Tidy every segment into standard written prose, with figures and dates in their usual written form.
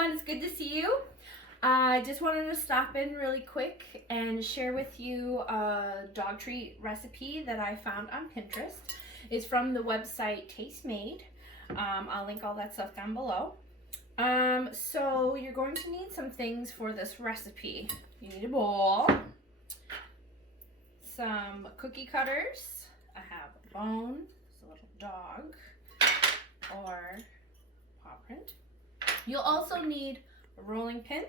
everyone, it's good to see you. I just wanted to stop in really quick and share with you a dog treat recipe that I found on Pinterest. It's from the website Tastemade. I'll link all that stuff down below. So you're going to need some things for this recipe. You need a bowl, some cookie cutters. I have a bone, it's a little dog, or paw print. You'll also need a rolling pin,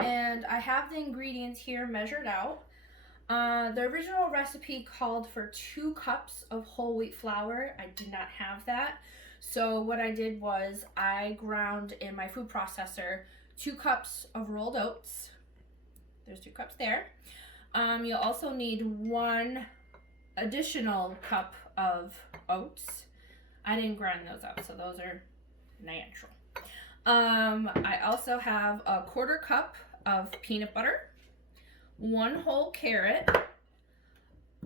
and I have the ingredients here measured out. The original recipe called for 2 cups of whole wheat flour. I did not have that, so what I did was I ground in my food processor 2 cups of rolled oats. There's 2 cups there. You'll also need 1 additional cup of oats. I didn't grind those up, so those are natural. I also have a 1/4 cup of peanut butter, 1 whole carrot,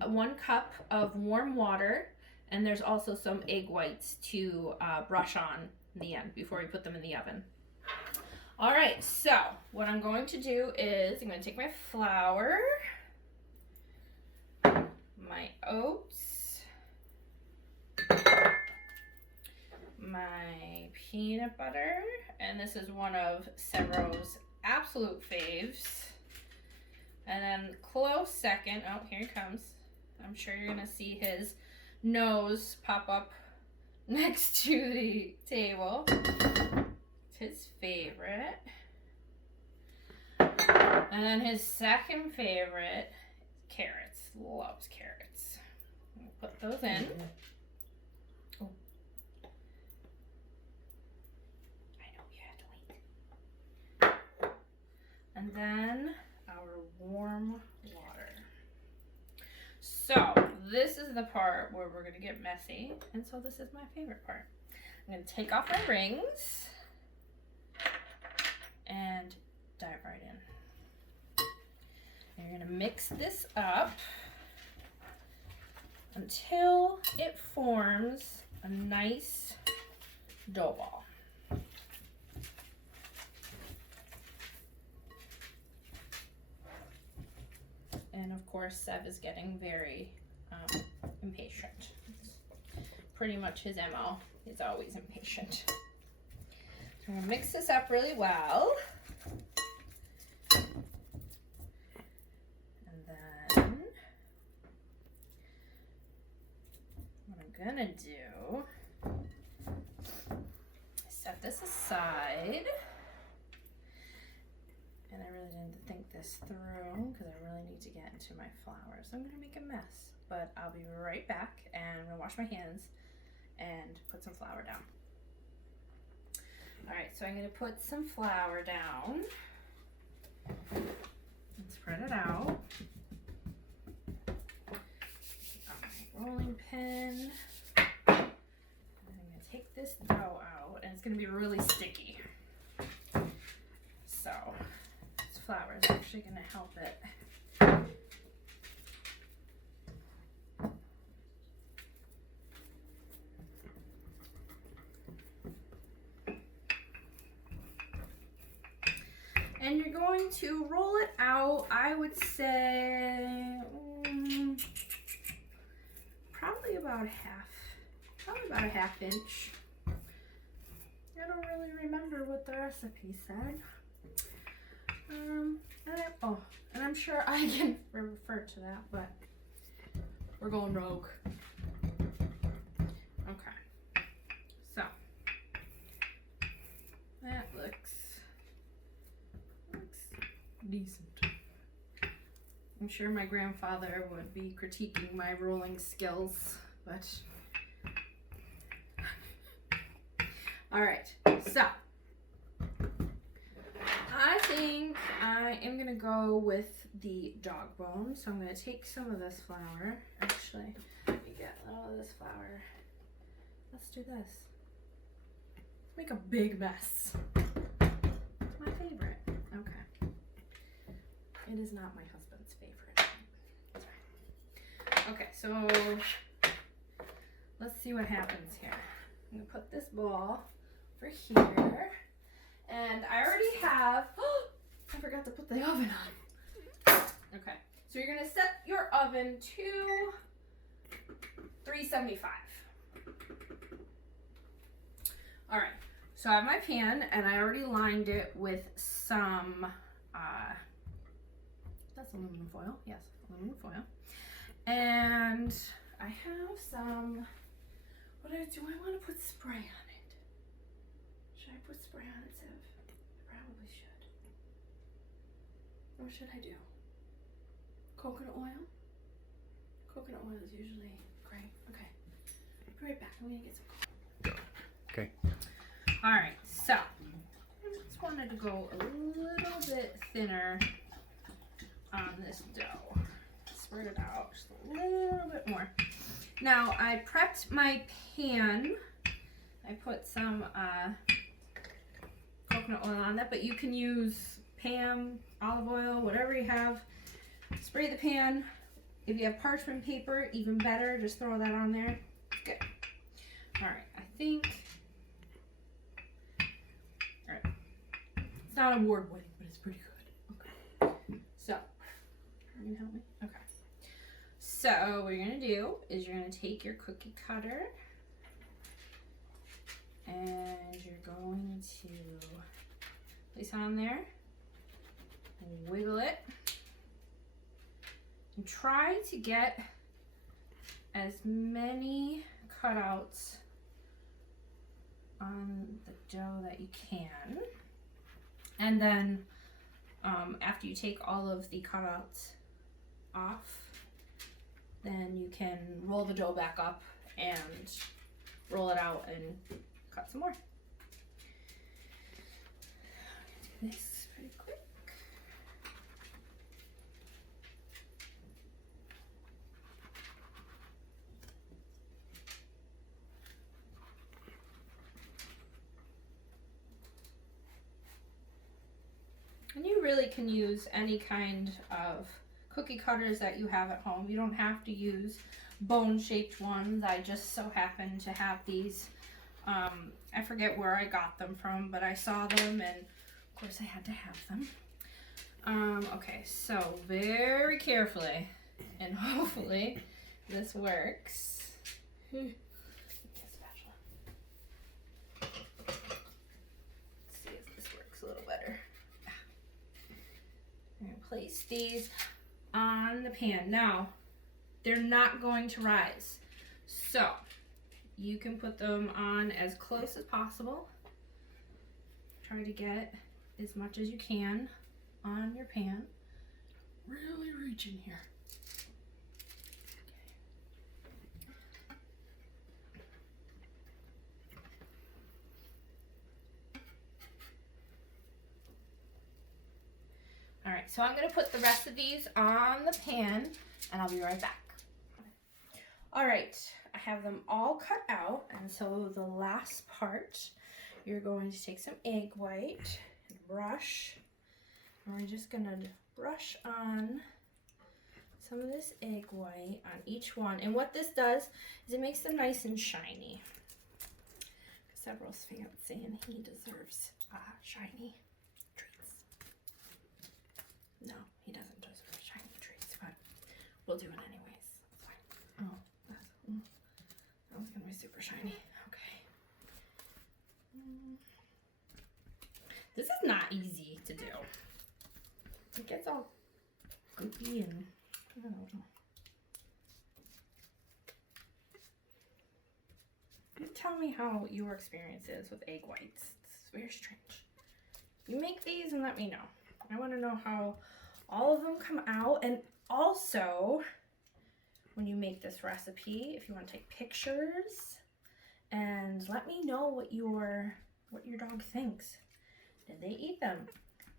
1 cup of warm water, and there's also some egg whites to brush on the end before we put them in the oven. All right, so what I'm going to do is I'm going to take my flour, my oats, my peanut butter, and this is one of Severo's absolute faves. And then close second, oh, here he comes. I'm sure you're gonna see his nose pop up next to the table. It's his favorite. And then his second favorite, carrots. Loves carrots. Put those in. Oh. I know, you have to wait. And then our warm water. So this is the part where we're gonna get messy, and so this is my favorite part. I'm gonna take off my rings and dive right in. And you're gonna mix this up until it forms a nice dough ball. And of course, Seb is getting very impatient. It's pretty much his MO. He's always impatient. So I'm gonna mix this up really well. And then what I'm gonna do is set this aside. And I really didn't think this through because I really need to get into my flour. So I'm gonna make a mess, but I'll be right back and I'm gonna wash my hands and put some flour down. All right, so I'm gonna put some flour down and spread it out on my rolling pin. And I'm gonna take this dough out, and it's gonna be really sticky. So this flour is actually gonna help it. And you're going to roll it out, I would say, probably about a half inch. I don't really remember what the recipe said. And I'm sure I can refer to that, but we're going rogue. Okay, so that looks decent. I'm sure my grandfather would be critiquing my rolling skills, but all right, so I think I am gonna go with the dog bone. So I'm gonna take some of this flour. Actually, let me get a little of this flour. Let's do this. Make a big mess. It's my favorite. Okay. It is not my husband's favorite. That's right. Okay, so let's see what happens here. I'm gonna put this ball over here, And I already have, I forgot to put the oven on. Okay, so you're gonna set your oven to 375. All right, so I have my pan and I already lined it with some, that's aluminum foil, yes, aluminum foil. And I have some, do I want to put spray on it? Should I put spray on it, Siv? I probably should. Or should I do coconut oil? Coconut oil is usually great. Okay, be right back. I'm gonna get some. Okay. All right, so I just wanted to go a little bit thinner on this dough. Spread it out just a little bit more. Now I prepped my pan. I put some coconut oil on that, but you can use Pam, olive oil, whatever you have. Spray the pan. If you have parchment paper, even better. Just throw that on there. Good. All right, I think. All right. It's not award-winning, but it's pretty good. Okay. So, are you gonna help me? Okay. So what you're gonna do is you're gonna take your cookie cutter and you're going to place it on there, wiggle it, and try to get as many cutouts on the dough that you can. And then after you take all of the cutouts off, then you can roll the dough back up and roll it out and cut some more. Do this pretty quick. And you really can use any kind of cookie cutters that you have at home. You don't have to use bone-shaped ones. I just so happen to have these. I forget where I got them from, but I saw them and of course I had to have them. Okay, so very carefully and hopefully this works. Let's see if this works a little better. I'm gonna place these on the pan. Now, they're not going to rise, so you can put them on as close as possible. Try to get as much as you can on your pan. Really reach in here. All right, so I'm gonna put the rest of these on the pan and I'll be right back. All right, I have them all cut out, and so the last part, you're going to take some egg white and brush, and we're just gonna brush on some of this egg white on each one. And what this does is it makes them nice and shiny. Several's saying he deserves shiny treats. No, he doesn't deserve shiny treats, but we'll do it anyways. It's fine. Oh, that was gonna be super shiny. Okay. This is not easy to do. It gets all goopy and I don't know. You tell me how your experience is with egg whites. It's very strange. You make these and let me know. I want to know how all of them come out, and also when you make this recipe, if you want to take pictures and let me know what your dog thinks. Did they eat them?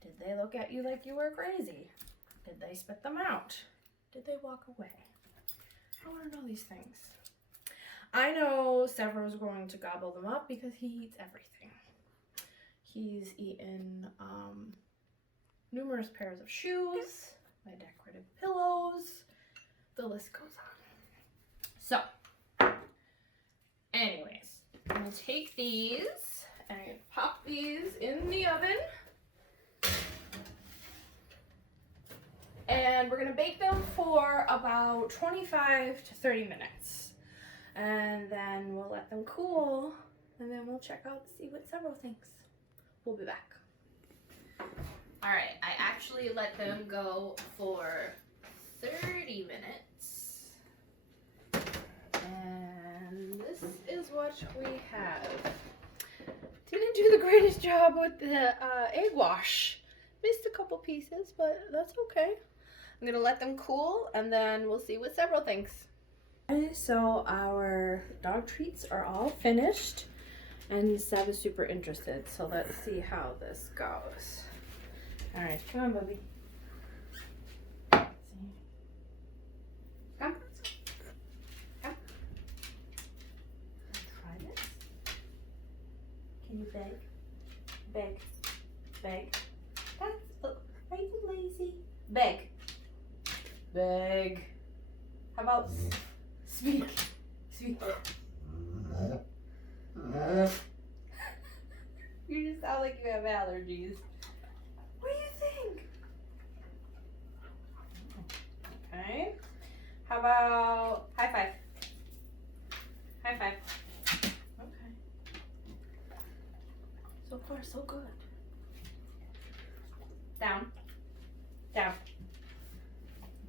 Did they look at you like you were crazy? Did they spit them out? Did they walk away? I want to know these things. I know Severo's going to gobble them up because he eats everything. He's eaten numerous pairs of shoes, my decorative pillows, the list goes on. So, anyways, I'm going to take these And I'm gonna pop these in the oven. And we're gonna bake them for about 25 to 30 minutes. And then we'll let them cool, and then we'll check out to see what several things. We'll be back. All right, I actually let them go for 30 minutes. And this is what we have. Didn't do the greatest job with the egg wash. Missed a couple pieces, but that's okay. I'm gonna let them cool, and then we'll see with several things. Okay, so our dog treats are all finished, and Seb is super interested. So let's see how this goes. All right, come on, Bubby. Come. Come. Try this. Can you beg? Beg. Beg. That's are you lazy? Beg. Beg. How about speak? Speak. You just sound like you have allergies. What do you think? Okay. How about high five? High five. Okay. So far, so good. Down. Down.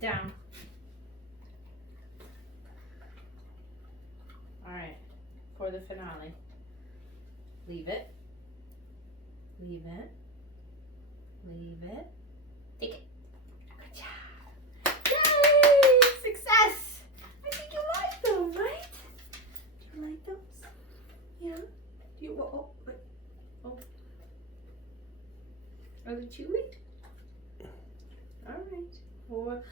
Down. All right. For the finale. Leave it. Leave it. Leave it. Take it. Good job. Yay! Success! I think you like them, right? Do you like those? Yeah? Do you, wait. Oh. Are they chewy? Alright. Well,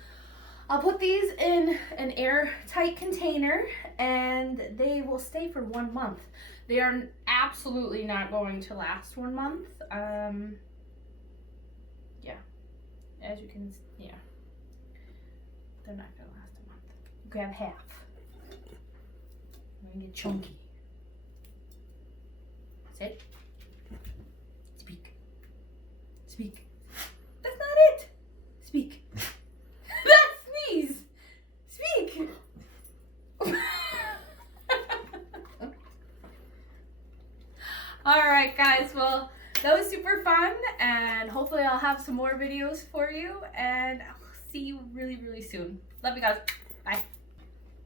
I'll put these in an airtight container, and they will stay for 1 month. They are absolutely not going to last 1 month. Yeah. As you can, yeah. They're not gonna last a month. You can have half. I'm gonna get chunky. Sit. Speak. Speak. That's not it. Speak. That's sneeze. Speak. Alright guys, well, that was super fun, and hopefully I'll have some more videos for you, and I'll see you really, really soon. Love you guys. Bye.